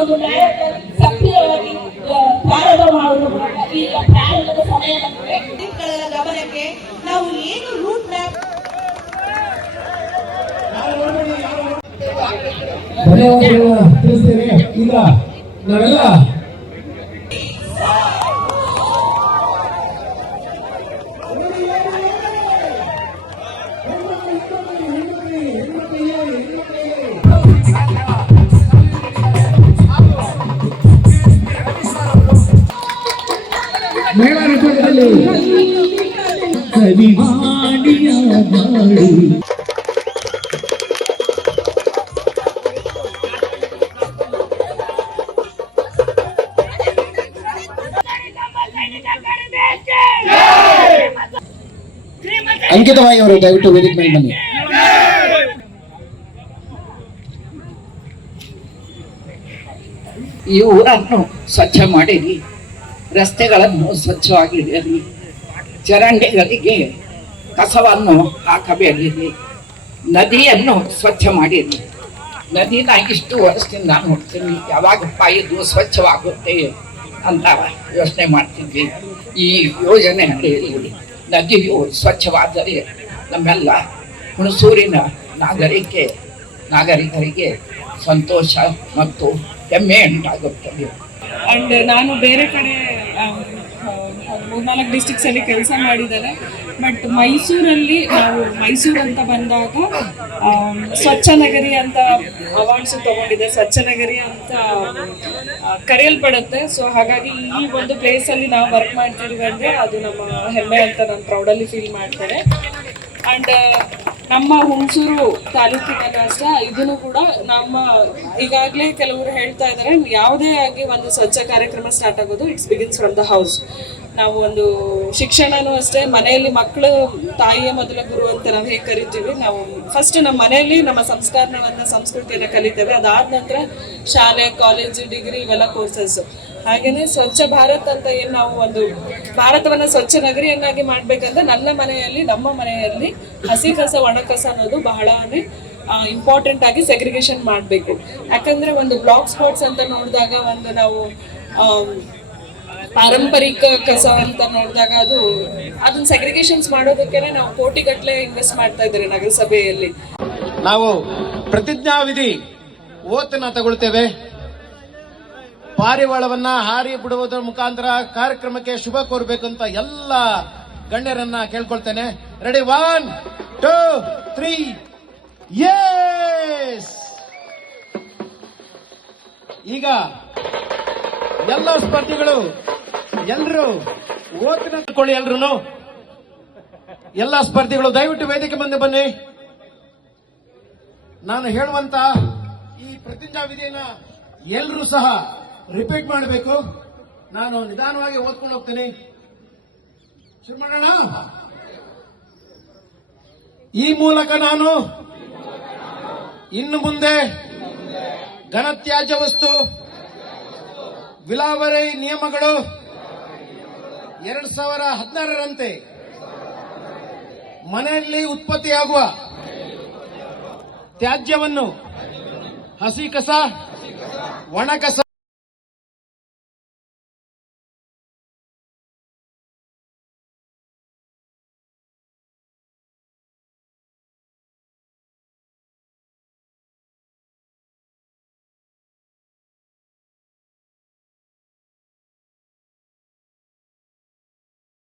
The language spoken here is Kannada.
ಒಂದು ಸಕ್ರಿಯವಾಗಿ ಪ್ರಾರಂಭ ಮಾಡುವುದು ಈಗ ಪ್ರಾರಂಭದ ಸಮಯ ಗಮನಕ್ಕೆ ನಾವು ಏನು ರೂಟ್ ಮ್ಯಾಪ್ ತಿಳಿಸ್ತೇನೆ. ಈಗ ನಾವೆಲ್ಲ ಮೇಳ ರೂಪದಲ್ಲಿ ಕವಿವಾಣಿಯ ನಾಡು ಅಂಕಿತವಾಗಿ ಅವರು ದಯವಿಟ್ಟು ವೇದಿಕೆ ಮೇಲೆ ಬನ್ನಿ. ಈ ಊರನ್ನು ಸ್ವಚ್ಛ ಮಾಡಿರಿ, ರಸ್ತೆಗಳನ್ನು ಸ್ವಚ್ಛವಾಗಿಡಿರಿ, ಚರಂಡಿಗಳಿಗೆ ಕಸವನ್ನು ಹಾಕಬೇಡಿರಿ, ನದಿಯನ್ನು ಸ್ವಚ್ಛ ಮಾಡಿರಿ. ನದಿನ ಇಷ್ಟು ವರ್ಷದಿಂದ ನೋಡ್ತೀನಿ, ಯಾವಾಗಪ್ಪ ಇದು ಸ್ವಚ್ಛವಾಗುತ್ತೆ ಅಂತ ಯೋಚನೆ ಮಾಡ್ತಿದ್ವಿ. ಈ ಯೋಜನೆ ಅಡಿಯಲ್ಲಿ ನದಿಯು ಸ್ವಚ್ಛವಾದರೆ ನಮ್ಮೆಲ್ಲ ಹುಣಸೂರಿನ ನಾಗರಿಕರಿಗೆ ಸಂತೋಷ ಮತ್ತು ಹೆಮ್ಮೆ ಉಂಟಾಗುತ್ತದೆ. ಅಂಡ್ ನಾನು ಬೇರೆ ಕಡೆ 3-4 ಡಿಸ್ಟ್ರಿಕ್ಸ್ ಅಲ್ಲಿ ಕೆಲಸ ಮಾಡಿದ್ದಾರೆ. ಬಟ್ ಮೈಸೂರಲ್ಲಿ ನಾವು ಮೈಸೂರು ಅಂತ ಬಂದಾಗ ಸ್ವಚ್ಛ ನಗರಿ ಅಂತ ಅವಾರ್ಡ್ಸ್ ತಗೊಂಡಿದೆ, ಸ್ವಚ್ಛ ನಗರಿ ಅಂತ ಕರೆಯಲ್ಪಡುತ್ತೆ. ಸೊ ಹಾಗಾಗಿ ಈ ಒಂದು ಪ್ಲೇಸ್ ಅಲ್ಲಿ ನಾವು ವರ್ಕ್ ಮಾಡ್ತಿದ್ದೀವಿ ಅಂದ್ರೆ ಅದು ನಮ್ಮ ಹೆಮ್ಮೆ ಅಂತ ನಾನು ಪ್ರೌಡಲ್ಲಿ ಫೀಲ್ ಮಾಡ್ತೇನೆ. ಅಂಡ್ ನಮ್ಮ ಹುಣಸೂರು ತಾಲೂಕಿನಲ್ಲಿ ಅಷ್ಟೇ ಇದನ್ನು ಕೂಡ ನಮ್ಮ ಈಗಾಗಲೇ ಕೆಲವರು ಹೇಳ್ತಾ ಇದ್ದಾರೆ, ಯಾವುದೇ ಆಗಿ ಒಂದು ಸ್ವಚ್ಛ ಕಾರ್ಯಕ್ರಮ ಸ್ಟಾರ್ಟ್ ಆಗೋದು it's begins from the house. ನಾವು ಒಂದು ಶಿಕ್ಷಣನೂ ಅಷ್ಟೇ, ಮನೆಯಲ್ಲಿ ಮಕ್ಕಳು ತಾಯಿಯ ಮೊದಲ ಗುರು ಅಂತ ನಾವು ಹೇಗೆ ಕರಿತೀವಿ, ನಾವು ಫಸ್ಟ್ ನಮ್ಮ ಮನೆಯಲ್ಲಿ ನಮ್ಮ ಸಂಸ್ಕೃತಿಯನ್ನು ಕಲಿತೇವೆ. ಅದಾದ ನಂತರ ಶಾಲೆ, ಕಾಲೇಜು, ಡಿಗ್ರಿ ಇವೆಲ್ಲ ಕೋರ್ಸಸ್. ಹಾಗೇನೆ ಸ್ವಚ್ಛ ಭಾರತ್ ಅಂತ ಏನು ನಾವು ಒಂದು ಭಾರತವನ್ನ ಸ್ವಚ್ಛ ನಗರಿಯನ್ನಾಗಿ ಮಾಡ್ಬೇಕಂದ್ರೆ ನಮ್ಮ ಮನೆಯಲ್ಲಿ ಹಸಿ ಕಸ ಒಣ ಕಸ ಅನ್ನೋದು ಬಹಳನೇ ಇಂಪಾರ್ಟೆಂಟ್ ಆಗಿ ಸೆಗ್ರಿಗೇಷನ್ ಮಾಡಬೇಕು. ಯಾಕಂದ್ರೆ ಒಂದು ಬ್ಲಾಕ್ ಸ್ಪಾಟ್ಸ್ ಅಂತ ನೋಡಿದಾಗ ಒಂದು ನಾವು ಪಾರಂಪರಿಕ ಕಸ ಅಂತ ನೋಡಿದಾಗ ಅದನ್ನ ಸೆಗ್ರಿಗೇಷನ್ಸ್ ಮಾಡೋದಕ್ಕೆ ನಾವು ಕೋಟಿಗಟ್ಟಲೆ ಇನ್ವೆಸ್ಟ್ ಮಾಡ್ತಾ ಇದ್ದಾರೆ ನಗರಸಭೆಯಲ್ಲಿ. ನಾವು ಪ್ರತಿಜ್ಞಾವಿಧಿ ಓತನ್ನ ತಗೊಳ್ತೇವೆ. ಪಾರಿವಾಳವನ್ನ ಹಾರಿ ಬಿಡುವುದರ ಮುಖಾಂತರ ಕಾರ್ಯಕ್ರಮಕ್ಕೆ ಶುಭ ಕೋರಬೇಕಂತ ಎಲ್ಲ ಗಣ್ಯರನ್ನ ಕೇಳ್ಕೊಳ್ತೇನೆ. Ready, 1, 2, 3 Yes. ಈಗ ಎಲ್ಲ ಸ್ಪರ್ಧಿಗಳು ಎಲ್ಲರೂ ಓತಿನ ತಗೊಳ್ಳಿ. ಎಲ್ರು ಎಲ್ಲ ಸ್ಪರ್ಧಿಗಳು ದಯವಿಟ್ಟು ವೇದಿಕೆ ಮುಂದೆ ಬನ್ನಿ. ನಾನು ಹೇಳುವಂತ ಈ ಪ್ರತಿಜ್ಞಾ ವಿಧಿಯನ್ನ ಎಲ್ಲರೂ ಸಹ ರಿಪೀಟ್ ಮಾಡಬೇಕು. ನಾನು ನಿಧಾನವಾಗಿ ಓದ್ಕೊಂಡು ಹೋಗ್ತೇನೆ. ಶುರು ಮಾಡೋಣ. ಈ ಮೂಲಕ ನಾನು ಇನ್ನು ಮುಂದೆ ಘನತ್ಯಾಜ್ಯ ವಸ್ತು ವಿಲೇವಾರಿ ನಿಯಮಗಳು 2016ರಂತೆ ಮನೆಯಲ್ಲಿ ಉತ್ಪತ್ತಿಯಾಗುವ ತ್ಯಾಜ್ಯವನ್ನು ಹಸಿ ಕಸ, ಒಣ ಕಸ